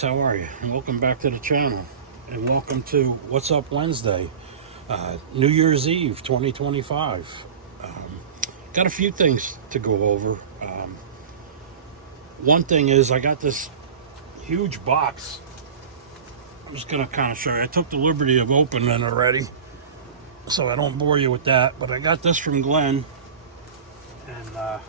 guys, how are you? And welcome back to the channel, and welcome to What's Up Wednesday, New Year's Eve 2025. Got a few things to go over. One thing is I got this huge box. I'm just gonna kind of show you. I took the liberty of opening it already, so I don't bore you with that, but I got this from Glenn, and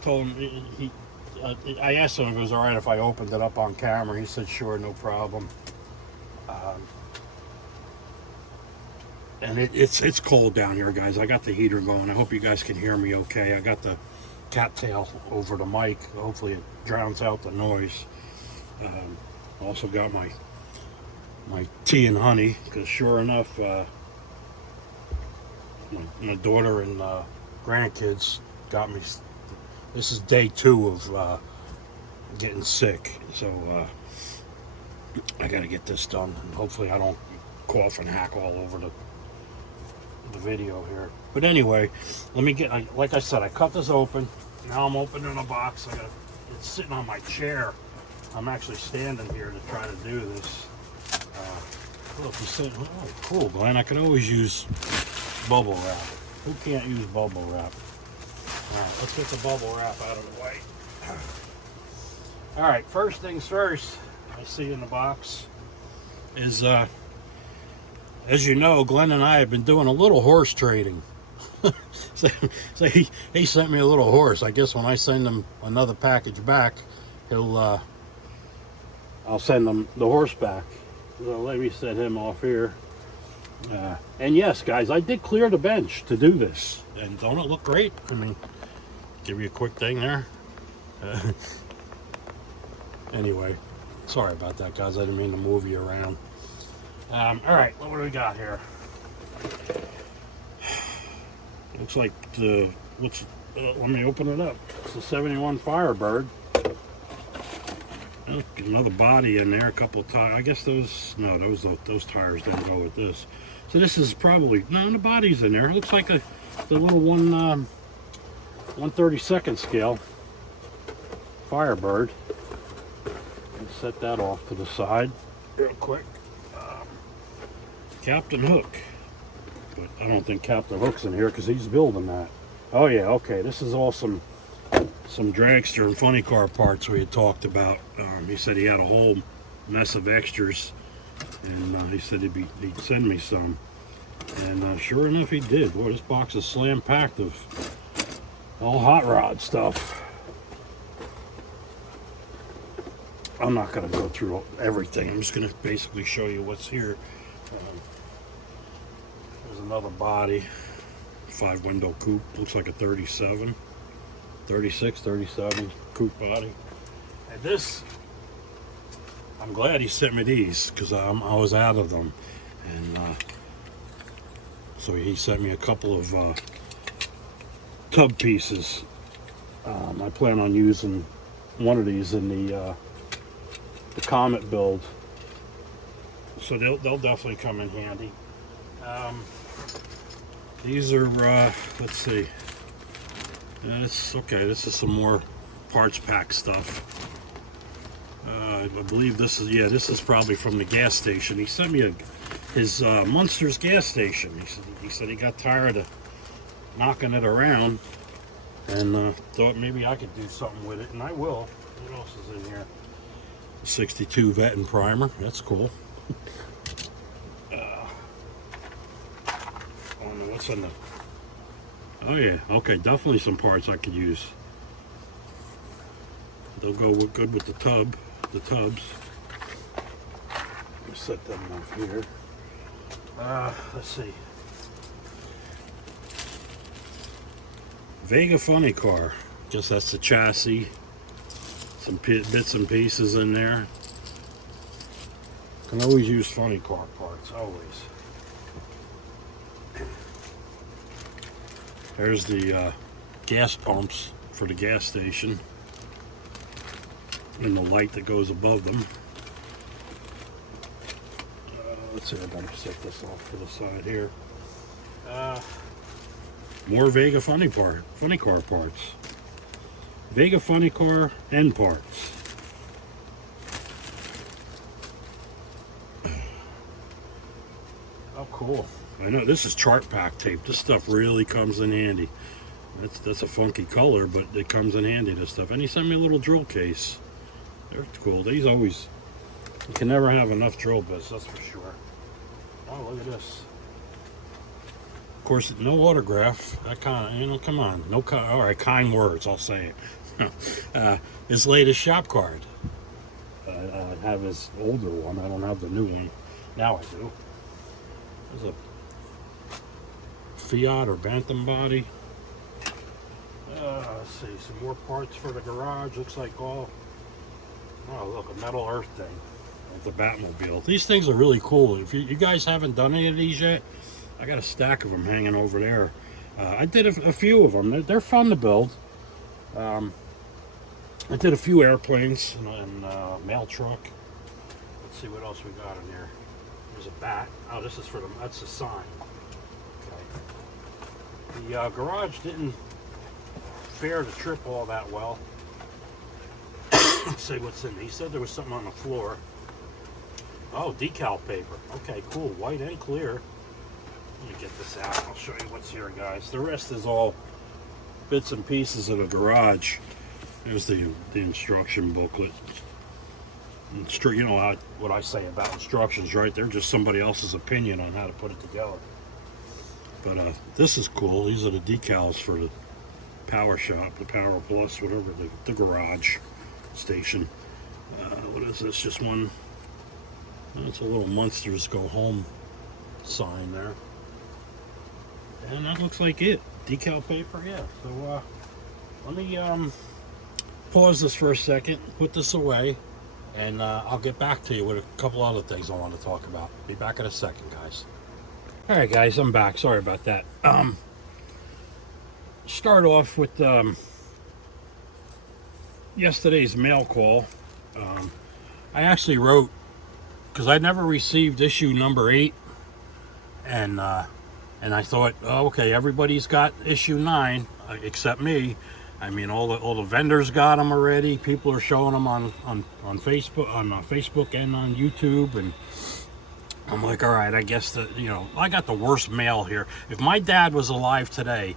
told him I asked him if it was all right if I opened it up on camera. He said sure, no problem. And it's cold down here, guys. I got the heater going. I hope you guys can hear me okay. I got the cattail over the mic. Hopefully it drowns out the noise. Also got my tea and honey, because sure enough, my daughter and grandkids got me. This is day 2 of getting sick, so I got to get this done, and hopefully I don't cough and hack all over the video here. But anyway, let me get, like I said, I cut this open. Now I'm opening a box. It's sitting on my chair. I'm actually standing here to try to do this. Look, you said, oh, cool, Glenn. I could always use bubble wrap. Who can't use bubble wrap? All right, let's get the bubble wrap out of the way. All right, first things first, I see in the box is, as you know, Glenn and I have been doing a little horse trading. so he sent me a little horse. I guess when I send him another package back, I'll send him the horse back. So let me set him off here. And yes, guys, I did clear the bench to do this. And don't it look great? I mean, give you a quick thing there. Anyway, sorry about that, guys. I didn't mean to move you around. All right, what do we got here? Looks like let me open it up. It's a 71 Firebird. Oh, another body in there, a couple of tires. I guess those tires didn't go with this. So this is probably, no, the body's in there. It looks like the little 1/32 scale Firebird. Let's set that off to the side real quick. Captain Hook, but I don't think Captain Hook's in here because he's building that. Oh yeah, okay. This is all some dragster and funny car parts we had talked about. He said he had a whole mess of extras, and he said he'd send me some. And sure enough, he did. Boy, this box is slam packed of all hot rod stuff. I'm not going to go through everything. I'm just going to basically show you what's here. There's another body, 5-window coupe. Looks like a 36, 37 coupe body. And this, I'm glad he sent me these because I was out of them. And so he sent me a couple of tub pieces. I plan on using one of these in the Comet build, so they'll definitely come in handy. These are let's see. It's okay. This is some more parts pack stuff. I believe this is probably from the gas station. He sent me his Munster's gas station. He said he got tired of knocking it around and thought maybe I could do something with it, and I will. What else is in here? 62 vet and primer. That's cool. I don't know what's in the. Oh yeah, okay, definitely some parts I could use. They'll go good with the tubs. Let me set them off here. Let's see. Vega funny car. Guess that's the chassis. Some bits and pieces in there. Can always use funny car parts, always. There's the gas pumps for the gas station and the light that goes above them. Let's see, I better set this off to the side here. More Vega funny car parts. Vega funny car end parts. cool. I know this is chart pack tape. This stuff really comes in handy. That's a funky color, but it comes in handy, this stuff. And he sent me a little drill case. They're cool. These always, you can never have enough drill bits, that's for sure. Oh, look at this. Of course, no autograph. That kind of, come on. No, all right, kind words, I'll say it. His latest shop card. I have his older one. I don't have the new one. Now I do. There's a Fiat or Bantam body. Let's see, some more parts for the garage. Looks like all, oh look, a metal earth thing of the Batmobile. These things are really cool. If you guys haven't done any of these yet, I got a stack of them hanging over there. I did a few of them. They're fun to build. I did a few airplanes and mail truck. Let's see what else we got in here. There's a bat. Oh, this is for them. That's a sign. Okay. The garage didn't fare the trip all that well. Let's see what's in. He said there was something on the floor. Oh, decal paper. Okay, cool. White and clear. Let me get this out. I'll show you what's here, guys. The rest is all bits and pieces of the garage. There's the instruction booklet. You know what I say about instructions, right? They're just somebody else's opinion on how to put it together. But this is cool. These are the decals for the Power Shop, the Power Plus, whatever, the garage station. What is this? Just one. It's a little Monsters Go Home sign there. And that looks like it. Decal paper, yeah. So let me pause this for a second, put this away, and I'll get back to you with a couple other things I want to talk about. Be back in a second, guys. All right, guys, I'm back. Sorry about that. Start off with yesterday's mail call. I actually wrote, because I never received issue number 8, and I thought, oh, okay, everybody's got issue 9 except me. I mean, all the vendors got them already. People are showing them on Facebook and on YouTube, and I'm like, all right, I guess that, you know, I got the worst mail here. If my dad was alive today,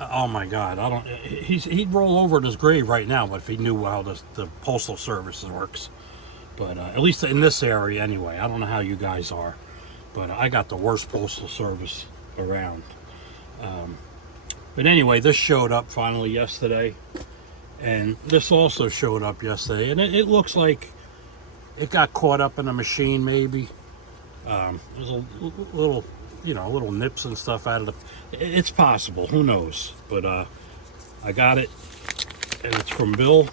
oh my God, he'd roll over in his grave right now. But if he knew how the postal service works, but at least in this area anyway, I don't know how you guys are, but I got the worst postal service around. But anyway, this showed up finally yesterday, and this also showed up yesterday, and it looks like it got caught up in a machine maybe. There's a little, you know, little nips and stuff out of the, it's possible, who knows, but I got it, and it's from Bill,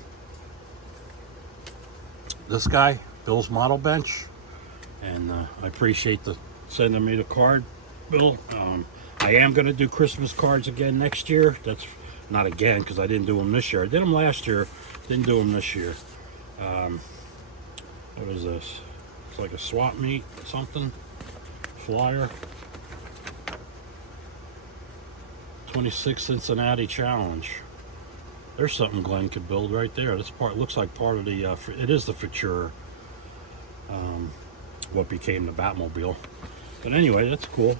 this guy, Bill's Model Bench, and I appreciate the sending me the card, Bill. I am going to do Christmas cards again next year. That's not again, because I didn't do them this year. I did them last year, didn't do them this year. What is this? It's like a swap meet, something. Flyer. 26 Cincinnati Challenge. There's something Glenn could build right there. This part looks like part of the, it is the Futura. What became the Batmobile. But anyway, that's cool.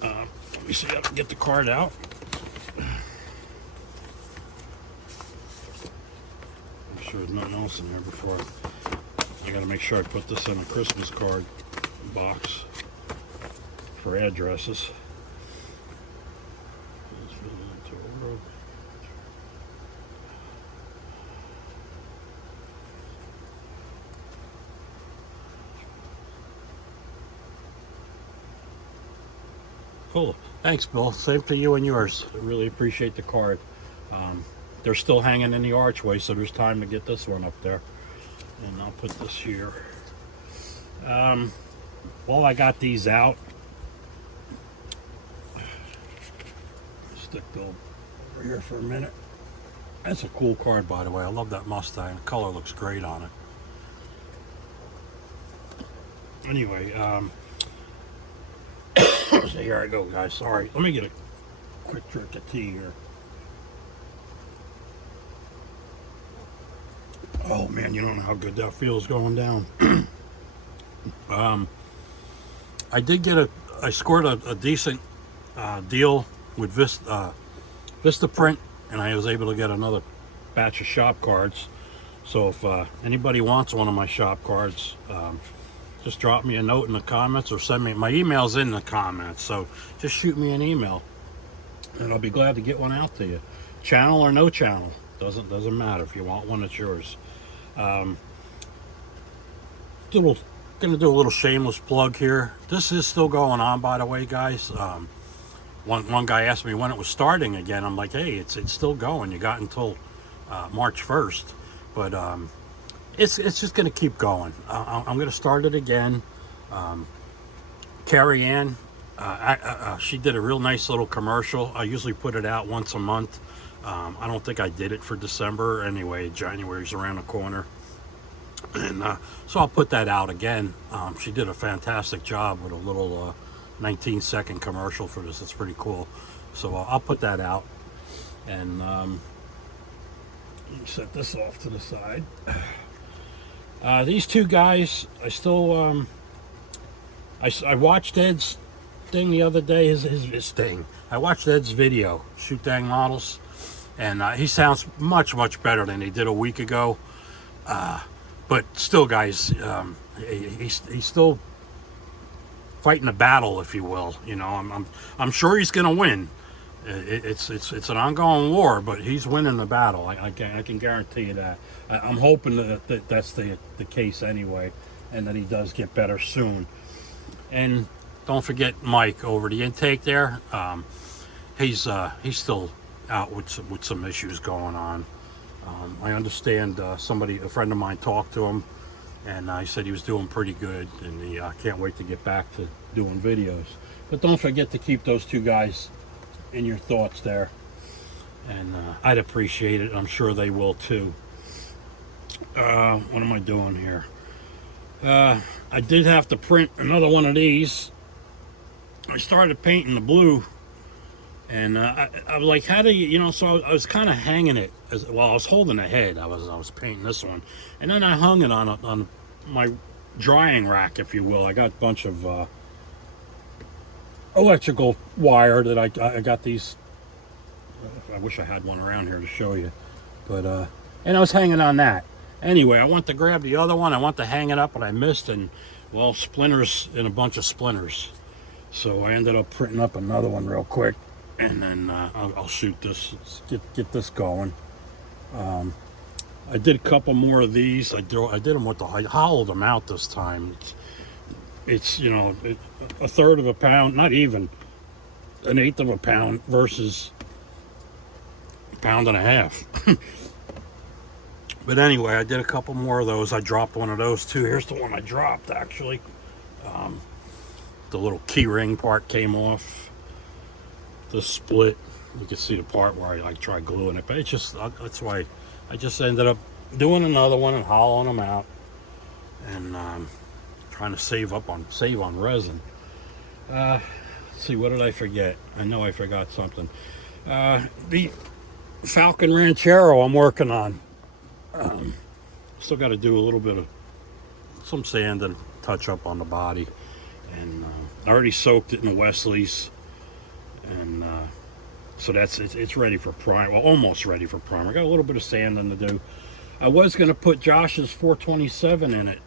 Let me see if I can get the card out. I'm sure there's nothing else in there before I gotta make sure I put this in a Christmas card box for addresses. Cool. Thanks, Bill. Same to you and yours. I really appreciate the card. They're still hanging in the archway, so there's time to get this one up there. And I'll put this here. While I got these out, stick Bill over here for a minute. That's a cool card, by the way. I love that Mustang. The color looks great on it. Anyway, so here I go, guys. Sorry. Let me get a quick drink of tea here. Oh man, you don't know how good that feels going down. I did get I scored a decent deal with Vistaprint, and I was able to get another batch of shop cards. So if anybody wants one of my shop cards, just drop me a note in the comments or send me, my email's in the comments, so just shoot me an email and I'll be glad to get one out to you. Channel or no channel, doesn't matter. If you want one, it's yours. Gonna do a little shameless plug here. This is still going on, by the way, guys. One guy asked me when it was starting again. I'm like, hey, it's still going. You got until March 1st, but it's just gonna keep going. I'm gonna start it again. Carrie Ann, she did a real nice little commercial. I usually put it out once a month. I don't think I did it for December. Anyway, January's around the corner. And so I'll put that out again. She did a fantastic job with a little 19-second commercial for this. It's pretty cool. So I'll put that out. And set this off to the side. These two guys, I still... I watched Ed's thing the other day, his thing. I watched Ed's video, Shoot Dang Models, and he sounds much better than he did a week ago. But still, guys, he's still fighting a battle, if you will. You know, I'm sure he's gonna win. It's an ongoing war, but he's winning the battle. I can guarantee you that. I'm hoping that that's the case anyway, and that he does get better soon. And don't forget Mike over the intake there. He's still out with some issues going on. I understand a friend of mine talked to him, and he said he was doing pretty good, and he can't wait to get back to doing videos. But don't forget to keep those two guys in your thoughts there, and I'd appreciate it. I'm sure they will too. What am I doing here? I did have to print another one of these. I started painting the blue, and I was like, how do you know? So I was kind of hanging it while I was holding the head. I was painting this one, and then I hung it on my drying rack, if you will. I got a bunch of electrical wire that I got these. I wish I had one around here to show you, but and I was hanging on that. Anyway, I went to grab the other one. I went to hang it up, but I missed, and well, splinters and a bunch of splinters. So I ended up printing up another one real quick, and then I'll shoot this, get this going. I did a couple more of these. I did them with I hollowed them out this time. It's you know, a third of a pound, not even an eighth of a pound versus a pound and a half. But anyway, I did a couple more of those. I dropped one of those too. Here's the one I dropped, actually. The little key ring part came off. The split. You can see the part where I tried gluing it, but it's just, that's why I just ended up doing another one and hollowing them out, and trying to save on resin. Let's see, what did I forget? I know I forgot something. The Falcon Ranchero I'm working on. Still got to do a little bit of some sand and touch up on the body, and I already soaked it in the Wesley's, and so it's ready for primer. Well, almost ready for primer. Got a little bit of sanding to do. I was going to put Josh's 427 in it,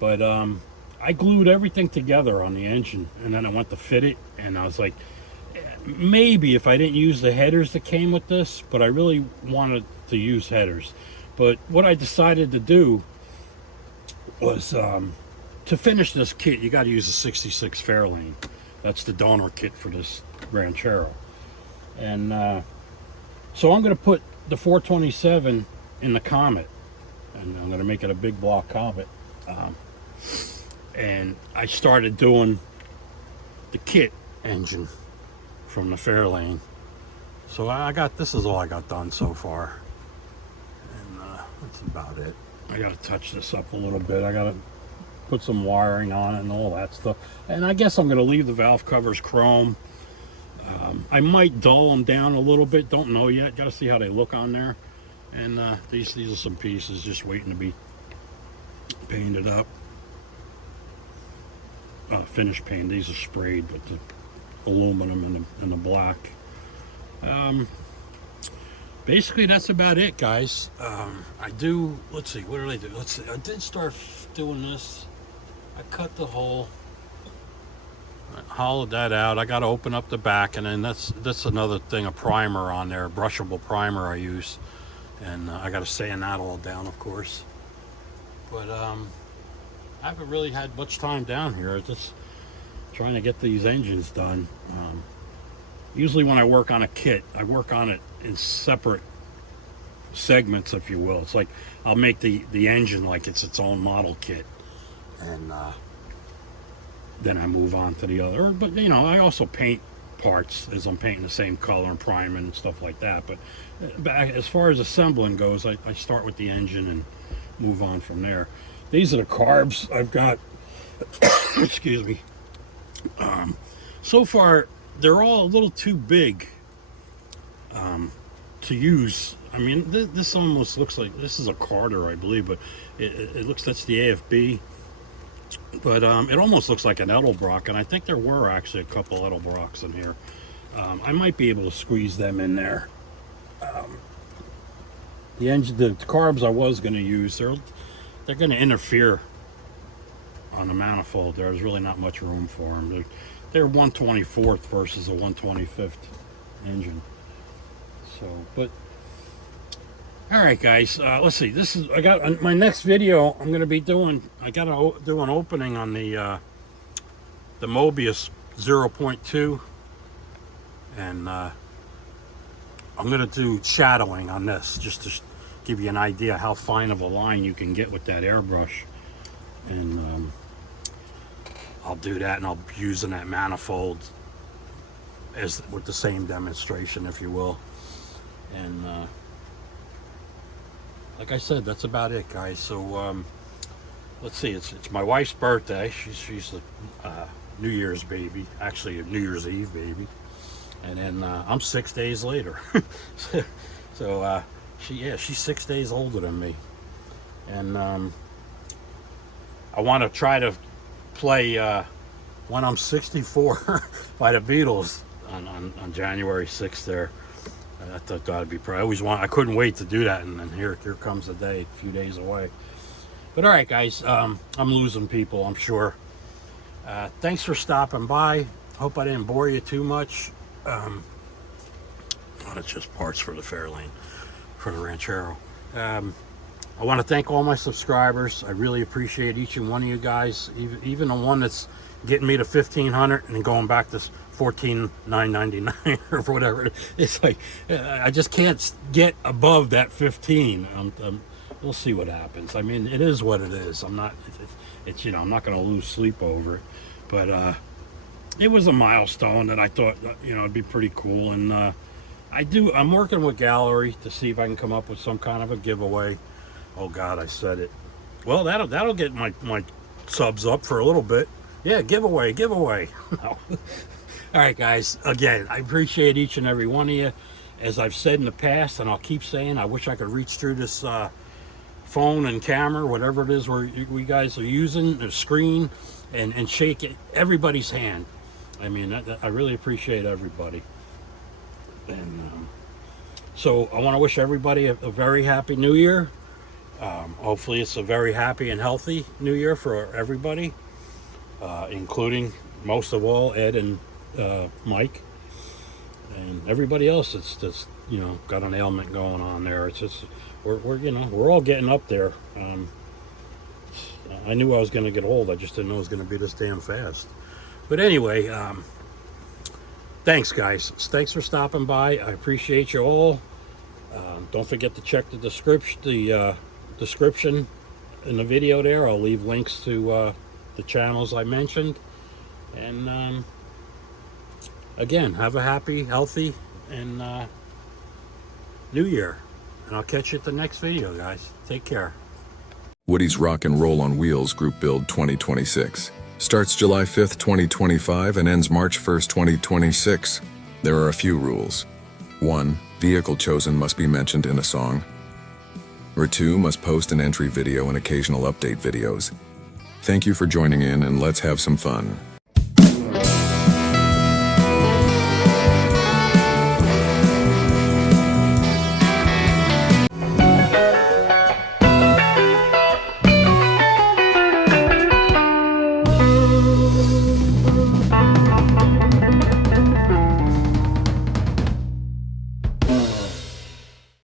but I glued everything together on the engine, and then I went to fit it, and I was like, maybe if I didn't use the headers that came with this, but I really wanted to use headers. But what I decided to do was, to finish this kit, you got to use a 66 Fairlane. That's the donor kit for this Ranchero. And so I'm going to put the 427 in the Comet, and I'm going to make it a big block Comet. And I started doing the kit engine from the Fairlane. So this is all I got done so far. That's about it. I gotta touch this up a little bit. I gotta put some wiring on it and all that stuff. And I guess I'm gonna leave the valve covers chrome. I might dull them down a little bit. Don't know yet. Gotta see how they look on there. And these are some pieces just waiting to be painted up. finish paint. These are sprayed with the aluminum and the black. Basically, that's about it, guys. Let's see, what did I do? Let's see, I did start doing this. I cut the hole, I hollowed that out. I got to open up the back, and then that's another thing, a primer on there, a brushable primer I use. And I got to sand that all down, of course. But I haven't really had much time down here. Just trying to get these engines done. Usually when I work on a kit, I work on it in separate segments, if you will. It's like I'll make the engine like it's its own model kit, and then I move on to the other. But you know, I also paint parts as I'm painting the same color and priming and stuff like that. But as far as assembling goes, I start with the engine and move on from there. These are the carbs I've got. Excuse me. So far, they're all a little too big to use. I mean, this almost looks like, this is a Carter, I believe, but it looks, that's the AFB. But it almost looks like an Edelbrock, and I think there were actually a couple Edelbrocks in here. I might be able to squeeze them in there. The carbs I was going to use, they're going to interfere on the manifold. There's really not much room for them. They're 124th versus a 125th engine. So, but all right, guys. Let's see. I got my next video. I'm going to be doing. I got to do an opening on the Mobius 0.2, and I'm going to do shadowing on this, just to give you an idea how fine of a line you can get with that airbrush. And I'll do that, and I'll be using that manifold as with the same demonstration, if you will. And like I said, that's about it, guys. So let's see, it's my wife's birthday. She's a New Year's baby, actually a New Year's Eve baby. And then I'm 6 days later. So she's 6 days older than me. And I want to try to play When I'm 64 by the Beatles on January 6th there. I thought that'd be pretty. I couldn't wait to do that, and then here comes the day, a few days away. But all right, guys, I'm losing people, I'm sure. Thanks for stopping by. Hope I didn't bore you too much. Well, it's just parts for the Fairlane, for the Ranchero. I want to thank all my subscribers. I really appreciate each and one of you guys, even the one that's getting me to 1,500 and then going back to 14,999 or whatever. It's like I just can't get above that 15. We'll see what happens. I mean, it is what it is. I'm not going to lose sleep over it. But it was a milestone that I thought it'd be pretty cool. And I'm working with Gallery to see if I can come up with some kind of a giveaway. Oh God, I said it. Well, that'll get my subs up for a little bit. Yeah, giveaway. No. All right, guys. Again, I appreciate each and every one of you. As I've said in the past, and I'll keep saying, I wish I could reach through this phone and camera, whatever it is we guys are using, the screen, and shake everybody's hand. I mean, I really appreciate everybody. And so I want to wish everybody a very happy New Year. Hopefully it's a very happy and healthy New Year for everybody, including, most of all, Ed and Mike and everybody else that's just got an ailment going on there. It's just we're all getting up there. I knew I was going to get old. I just didn't know it was going to be this damn fast. But anyway, thanks, guys. Thanks for stopping by. I appreciate you all. Don't forget to check the description in the video there. I'll leave links to the channels I mentioned. And again, have a happy, healthy, and New Year. And I'll catch you at the next video, guys. Take care. Woody's Rock and Roll on Wheels Group Build 2026 starts July 5th, 2025 and ends March 1st, 2026. There are a few rules. 1. Vehicle chosen must be mentioned in a song. 2. Must post an entry video and occasional update videos. Thank you for joining in and let's have some fun.